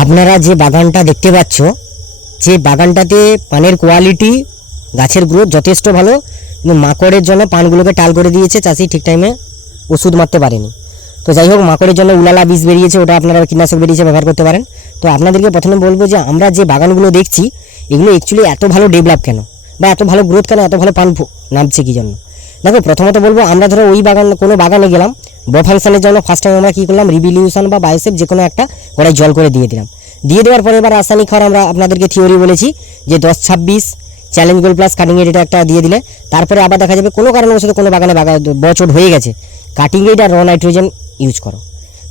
আপনারা যে বাগানটা দেখতে পাচ্ছ, যে বাগানটাতে পানের কোয়ালিটি গাছের গ্রোথ যথেষ্ট ভালো কিন্তু মাকড়ের জন্য পানগুলোকে টাল করে দিয়েছে চাষি ঠিক টাইমে ওষুধ মারতে পারেনি। তো যাই হোক, মাকড়ের জন্য উলালা বীজ বেরিয়েছে, ওটা আপনারা কীটনাশক বেরিয়েছে, ব্যবহার করতে পারেন। তো আপনাদেরকে প্রথমে বলব যে, আমরা যে বাগানগুলো দেখছি, এগুলো অ্যাকচুয়ালি এত ভালো ডেভেলপ কেন? বা এত ভালো গ্রোথ কেন? এত ভালো পান নামছে কী জন্য? দেখো, প্রথমত বলব, আমরা ধরো ওই বাগান, কোনো বাগানে গেলাম ব ফাংশনের জন্য ফার্স্ট টাইম আমরা কী করলাম? রিভিলিউশন বা বায়োসেপ যে কোনো একটা কড়াই জল করে দিয়ে দিলাম। দিয়ে দেওয়ার পরে এবার রাসায়নিক খাবার আমরা আপনাদেরকে থিওরি বলেছি যে দশ ছাব্বিশ চ্যালেঞ্জ গোল প্লাস কাটিং এটা একটা দিয়ে দিলে, তারপরে আবার দেখা যাবে কোনো কারণে কারণবশত কোনো বাগানে বাগা বছর হয়ে গেছে। কাটিং এর আর র নাইট্রোজেন ইউজ করো।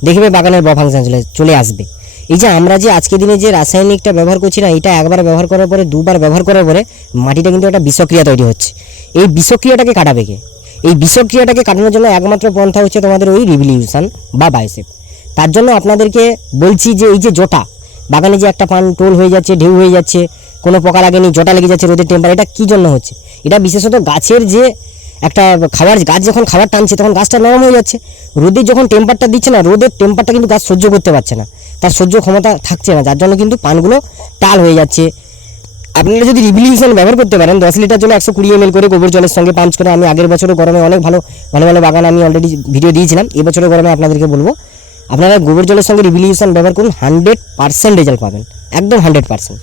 দেখবে বাগানের ব ফাংশন চলে চলে আসবে। এই যে আমরা যে আজকে দিনে যে রাসায়নিকটা ব্যবহার করছি না, এটা একবার ব্যবহার করার পরে, দুবার ব্যবহার করার পরে মাটিটা কিন্তু একটা বিষক্রিয়া তৈরি হচ্ছে। এই বিষক্রিয়াটাকে কাটাবে কে? এই বিষক্রিয়াটাকে কাটানোর জন্য একমাত্র পন্থা হচ্ছে তোমাদের ওই রিভলিউশন বা বায়োসেপ তার জন্য আপনাদেরকে বলছি যে এই যে জটা, বাগানে যে একটা পান টোল হয়ে যাচ্ছে, ঢেউ হয়ে যাচ্ছে, কোনো পোকা লাগেনি, জটা লেগে যাচ্ছে রোদের টেম্পার এটা কী জন্য হচ্ছে? এটা বিশেষত গাছের যে একটা খাবার, গাছ যখন খাবার টানছে, তখন গাছটা নরম হয়ে যাচ্ছে। রোদের যখন টেম্পারটা দিচ্ছে না, রোদের টেম্পারটা কিন্তু গাছ সহ্য করতে পারছে না। তার সহ্য ক্ষমতা থাকছে না, যার জন্য কিন্তু পানগুলো টাল হয়ে যাচ্ছে। আপনারা যদি রিভিলিউশন ব্যবহার করতে পারেন, দশ লিটার জন্য একশো কুড়ি এমএল করে গোবর জলের সঙ্গে পাঞ্চ করে, আমি আগের বছরও গরমে অনেক ভালো ভালো ভালো বাগান আমি অলরেডি ভিডিও দিয়েছিলাম এবছরও গরমে আপনাদেরকে বলব, আপনারা গোবর জলের সঙ্গে রিভিলিউশন ব্যবহার করুন হান্ড্রেড পার্সেন্ট রেজাল্ট পাবেন, একদম হান্ড্রেড পার্সেন্ট